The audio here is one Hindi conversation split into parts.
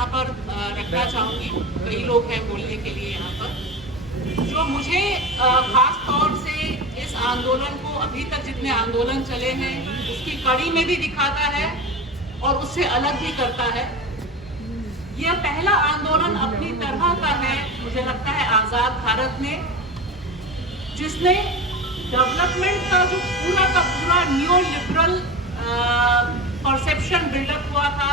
यहाँ पर रखना चाहूँगी। कई लोग हैं बोलने के लिए यहाँ पर। जो मुझे खास तौर से इस आंदोलन को अभी तक जितने आंदोलन चले हैं उसकी कड़ी में भी दिखाता है और उससे अलग भी करता है। यह पहला आंदोलन अपनी तरह का है, मुझे लगता है, आज़ाद भारत में, जिसने डेवलपमेंट का जो पूरा न्यू लिबरल परसेप्शन बिल्डअप हुआ था,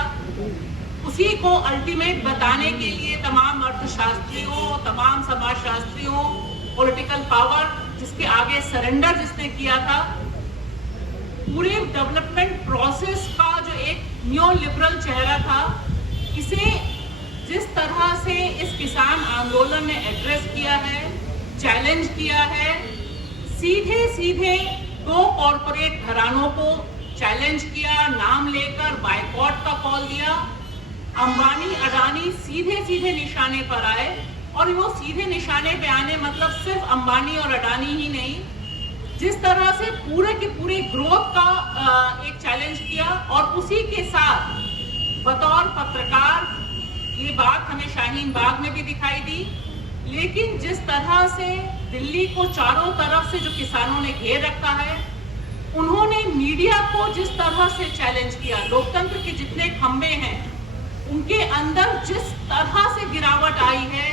उसी को अल्टीमेट बताने के लिए तमाम अर्थशास्त्रियों, तमाम समाजशास्त्रियों, पॉलिटिकल पावर जिसके आगे सरेंडर जिसने किया था, पूरे डेवलपमेंट प्रोसेस का जो एक न्यू लिबरल चेहरा था, इसे जिस तरह से इस किसान आंदोलन ने एड्रेस किया है, चैलेंज किया है, सीधे दो कॉरपोरेट घरानों को चैलेंज किया, नाम लेकर बायकॉट का कॉल दिया। अंबानी अडानी सीधे निशाने पर आए, और वो सीधे निशाने पे आने मतलब सिर्फ अंबानी और अडानी ही नहीं, जिस तरह से पूरे की पूरी ग्रोथ का एक चैलेंज किया। और उसी के साथ बतौर पत्रकार ये बात हमें शाहीन बाग में भी दिखाई दी, लेकिन जिस तरह से दिल्ली को चारों तरफ से जो किसानों ने घेर रखा है, उन्होंने मीडिया को जिस तरह से चैलेंज किया, लोकतंत्र के जितने खंभे हैं उनके अंदर जिस तरह से गिरावट आई है,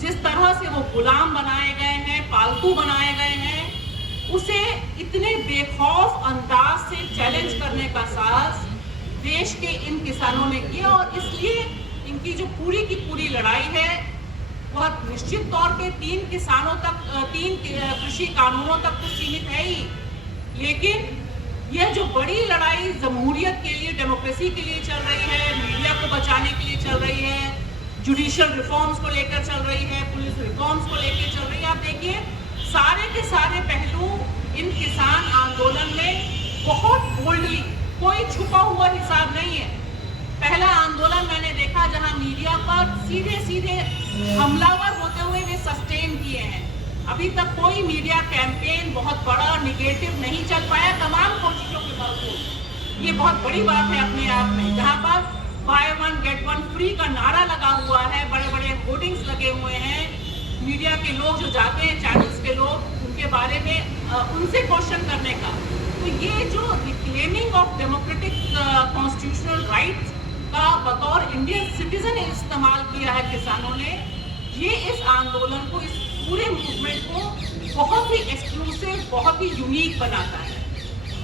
जिस तरह से वो गुलाम बनाए गए हैं, पालतू बनाए गए हैं, उसे इतने बेखौफ अंदाज से चैलेंज करने का साहस देश के इन किसानों ने किया। और इसलिए इनकी जो पूरी की पूरी लड़ाई है वह निश्चित तौर पे तीन कृषि कानूनों तक तो सीमित है ही, लेकिन यह जो बड़ी लड़ाई जमहूरियत के लिए, डेमोक्रेसी के लिए चल रही है, मीडिया को बचाने के लिए चल रही है, जुडिशियल रिफॉर्म्स को लेकर चल रही है, पुलिस रिफॉर्म्स को लेकर चल रही है, आप देखिए सारे के सारे पहलू इन किसान आंदोलन में बहुत बोल्डली, कोई छुपा हुआ हिसाब नहीं है। पहला आंदोलन मैंने देखा जहां मीडिया पर सीधे हमलावर होते हुए वे सस्टेन किए हैं। अभी तक कोई मीडिया कैंपेन बहुत बड़ा निगेटिव नहीं चल पाया, तमाम कोशिशों के बावजूद। ये बहुत बड़ी बात है अपने आप में, जहां पर by one get one free का नारा लगा हुआ है, बड़े बड़े होर्डिंग्स लगे हुए हैं, मीडिया के लोग जो जाते हैं, चैनल्स के लोग, उनके बारे में उनसे क्वेश्चन करने का। तो ये जो reclaiming of democratic constitutional rights का बतौर इंडियन सिटीजन इस्तेमाल किया है किसानों ने, ये इस आंदोलन को, इस पूरे मूवमेंट को बहुत ही एक्सक्लूसिव, बहुत ही यूनिक बनाता है।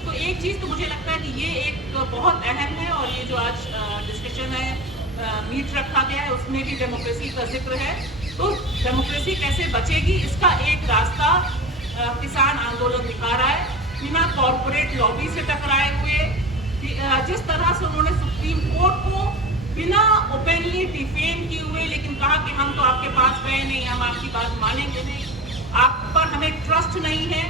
तो एक चीज़ तो मुझे लगता है कि ये एक बहुत अहम है, और ये जो आज डिस्कशन है, मीट रखा गया है, उसमें भी डेमोक्रेसी का जिक्र है। तो डेमोक्रेसी कैसे बचेगी, इसका एक रास्ता किसान आंदोलन दिखा रहा है, बिना कॉरपोरेट लॉबी से टकराए हुए, जिस तरह से उन्होंने सुप्रीम कोर्ट को बिना ओपनली डिफेम किए हुए, लेकिन कहा कि हम तो आपके पास गए नहीं, हम आपकी बात मानेंगे नहीं, आप पर हमें ट्रस्ट नहीं है,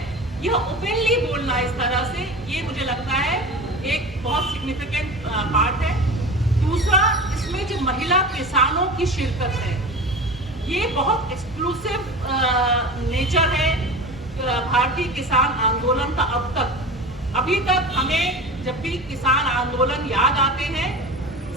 यह ओपनली बोलना इस तरह से, ये मुझे लगता है एक बहुत सिग्निफिकेंट पार्ट है। दूसरा, इसमें जो महिला किसानों की शिरकत है, ये बहुत एक्सक्लूसिव नेचर है भारतीय किसान आंदोलन का। अभी तक हमें जब भी किसान आंदोलन याद आते हैं,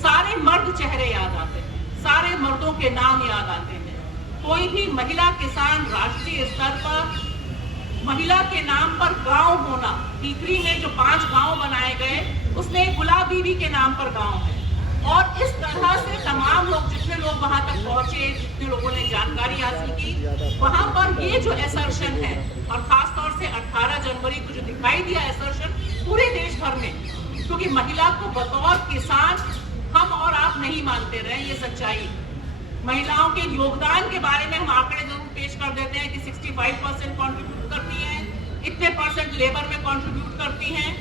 सारे मर्द चेहरे याद आते हैं, सारे मर्दों के नाम याद आते हैं। कोई भी महिला किसान राष्ट्रीय स्तर पर महिला के नाम पर गांव होना, टीकरी में जो 5 गांव बनाए गए, उसमें गुलाब बीबी के नाम पर गांव है। और इस तरह से तमाम लोग, जितने लोग वहां तक पहुंचे, जितने लोगों ने जानकारी हासिल की, वहां पर ये जो एसर्शन है, और खास तौर से 18 जनवरी को जो दिखाई दिया एसर्शन पूरे देश भर में, क्योंकि महिला को बतौर किसान हम और आप नहीं मानते रहे, ये सच्चाई। महिलाओं के योगदान के बारे में हम आंकड़े जरूर पेश कर देते हैं कि 65% कॉन्ट्रीब्यूट करती हैं, इतने % लेबर में कॉन्ट्रीब्यूट करती हैं,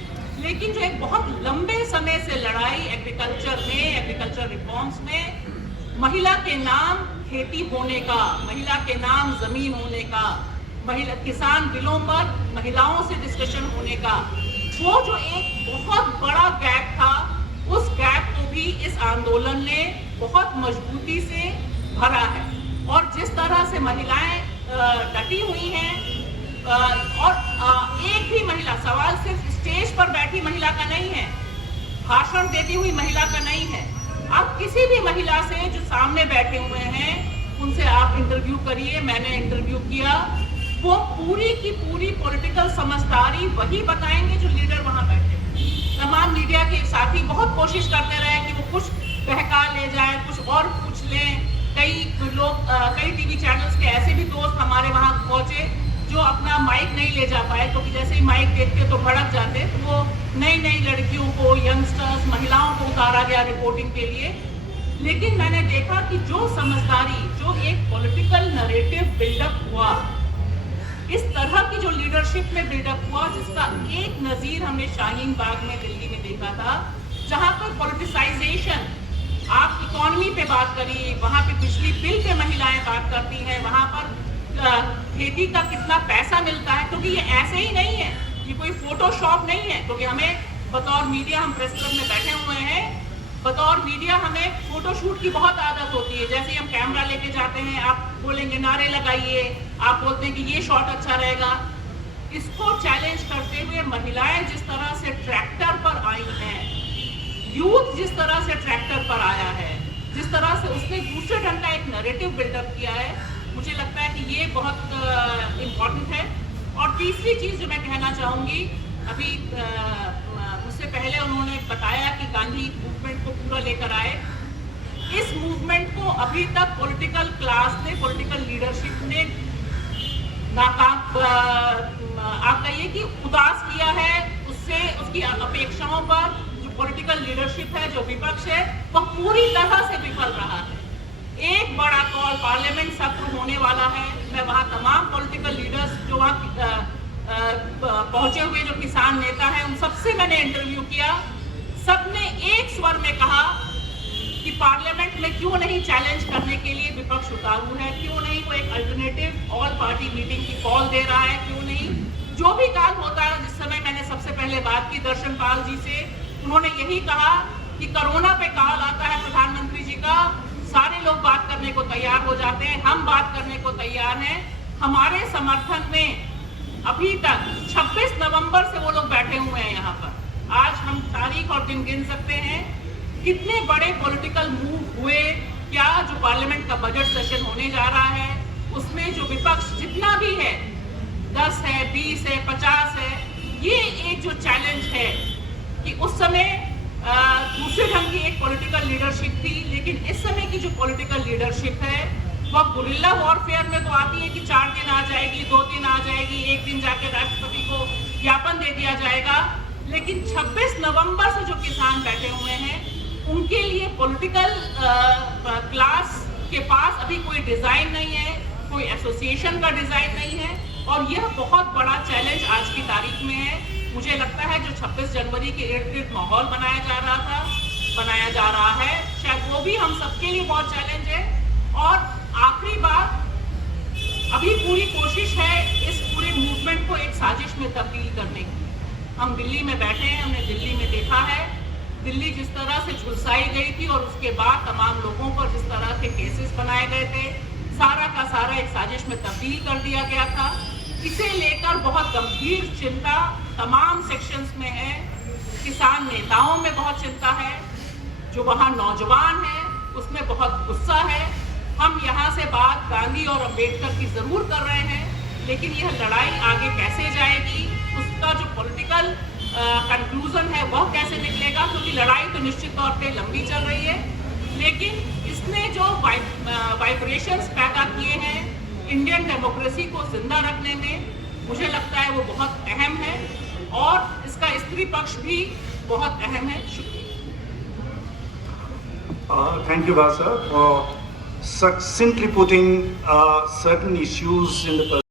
लेकिन जो एक बहुत लंबे समय से लड़ाई एग्रीकल्चर में, एग्रीकल्चर रिफॉर्म्स में, महिला के नाम खेती होने का, महिला के नाम जमीन होने का, महिला किसान बिलों पर महिलाओं से डिस्कशन होने का, वो जो एक बहुत बड़ा गैप था, उस गैप को भी इस आंदोलन ने बहुत मजबूती से भरा है। और जिस तरह से महिलाएं डटी हुई हैं, और एक भी महिला, सवाल सिर्फ स्टेज पर बैठी महिला का नहीं है, भाषण देती हुई महिला का नहीं है, आप किसी भी महिला से जो सामने बैठे हुए हैं उनसे आप इंटरव्यू करिए। मैंने इंटरव्यू किया, वो पूरी की पूरी पॉलिटिकल समझदारी वही बताएंगे जो लीडर वहां बैठे। तमाम मीडिया के साथी बहुत कोशिश करते रहे कि वो कुछ बहका ले जाए, कुछ और पूछ लें। कई टीवी चैनल्स के ऐसे भी दोस्त हमारे वहां पहुंचे जो अपना माइक नहीं ले जा पाए, क्योंकि जैसे ही माइक देखते तो भड़क जाते। तो वो नई लड़कियों को, यंगस्टर्स, महिलाओं को उतारा गया रिपोर्टिंग के लिए। लेकिन मैंने देखा कि जो समझदारी, जो एक पॉलिटिकल नरेटिव बिल्डअप हुआ, इस तरह की जो लीडरशिप में बिल्डअप हुआ, जिसका एक नजीर हमने शाहीन बाग में दिल्ली में देखा था, जहां पर पॉलिटिसाइजेशन, आप इकोनॉमी पे बात करिए, वहां पे बिजली बिल पे महिलाएं बात करती हैं, वहां पर खेती का कितना पैसा मिलता है, क्योंकि ये ऐसे ही नहीं है, ये कोई फोटोशॉप नहीं है। क्योंकि हमें बतौर मीडिया, हम प्रेस क्लब में बैठे हुए हैं, बतौर मीडिया हमें फोटोशूट की बहुत आदत होती है। जैसे ही हम कैमरा लेके जाते हैं, आप बोलेंगे नारे लगाइए, आप बोलते हैं कि ये शॉट अच्छा रहेगा। इसको चैलेंज करते हुए महिलाएं जिस तरह से ट्रैक्टर पर आई हैं, यूथ जिस तरह से ट्रैक्टर पर आया है, जिस तरह से उसने दूसरे ढंग का एक नैरेटिव बिल्डअप किया है, मुझे लगता है कि ये बहुत इम्पॉर्टेंट है। और तीसरी चीज़ जो मैं कहना चाहूँगी, अभी उससे पहले उन्होंने बताया कि गांधी मूवमेंट को पूरा लेकर आए। इस मूवमेंट को अभी तक पॉलिटिकल क्लास ने, पॉलिटिकल लीडरशिप ने नाकाम, आप कहिए कि उदास किया है। उससे, उसकी अपेक्षाओं पर जो पॉलिटिकल लीडरशिप है, जो विपक्ष है, वह पूरी तरह से विफल रहा है। एक बड़ा कॉल, पार्लियामेंट सत्र होने वाला है, मैं वहाँ तमाम पॉलिटिकल लीडर्स जो वहाँ पहुंचे हुए जो किसान नेता हैं, उन सबसे मैंने इंटरव्यू किया। सबने एक स्वर में कहा कि पार्लियामेंट में क्यों नहीं चैलेंज करने के लिए विपक्ष उतारू है, क्यों नहीं वो एक अल्टरनेटिव ऑल पार्टी मीटिंग की कॉल दे रहा है, क्यों नहीं जो भी काम होता है। जिस समय मैंने सबसे पहले बात की दर्शन पाल जी से, उन्होंने यही कहा कि कोरोना पे कॉल आता है प्रधानमंत्री जी का, सारे लोग बात करने को तैयार हो जाते हैं, हम बात करने को तैयार हैं। हमारे समर्थन में अभी तक 26 नवंबर से वो लोग बैठे हुए हैं यहाँ पर। आज हम तारीख और दिन गिन सकते हैं कितने बड़े पॉलिटिकल मूव हुए। क्या जो पार्लियामेंट का बजट सेशन होने जा रहा है, उसमें जो विपक्ष जितना भी है, 10 है, 20 है, 50 है, ये एक जो चैलेंज है कि उस समय दूसरे ढंग की एक पॉलिटिकल लीडरशिप थी, लेकिन इस समय की जो पॉलिटिकल लीडरशिप है वह गुरिल्ला वॉरफेयर में तो आती है कि 4 दिन आ जाएगी, 2 दिन आ जाएगी, 1 दिन जाके राष्ट्रपति को ज्ञापन दे दिया जाएगा। लेकिन 26 नवंबर से जो किसान बैठे हुए हैं, उनके लिए पॉलिटिकल क्लास के पास अभी कोई डिजाइन नहीं है, कोई एसोसिएशन का डिजाइन नहीं है, और यह बहुत बड़ा चैलेंज आज की तारीख में है। मुझे लगता है जो 26 जनवरी के इर्द-गिर्द माहौल बनाया जा रहा था, बनाया जा रहा है, शायद वो भी हम सबके लिए बहुत चैलेंज है। और आखिरी बात, अभी पूरी कोशिश है इस पूरे मूवमेंट को एक साजिश में तब्दील करने की। हम दिल्ली में बैठे हैं, हमने दिल्ली में देखा है दिल्ली जिस तरह से झुलसाई गई थी, और उसके बाद तमाम लोगों पर जिस तरह के केसेस बनाए गए थे, सारा का सारा एक साजिश में तब्दील कर दिया गया था। इसे लेकर बहुत गंभीर चिंता तमाम सेक्शंस में है, किसान नेताओं में बहुत चिंता है, जो वहाँ नौजवान हैं उसमें बहुत गुस्सा है। हम यहाँ से बात गांधी और अंबेडकर की जरूर कर रहे हैं, लेकिन यह लड़ाई आगे कैसे जाएगी, उसका जो पॉलिटिकल कंक्लूजन है वह कैसे निकलेगा, क्योंकि लड़ाई तो निश्चित तौर पे लंबी चल रही है, लेकिन इसने जो वाइब्रेशंस पैदा किए हैं इंडियन डेमोक्रेसी को जिंदा रखने में, मुझे लगता है वो बहुत अहम है, और इसका स्त्री पक्ष भी बहुत अहम है। शुक्रिया। Thank you, Vasa, for succinctly putting certain issues in the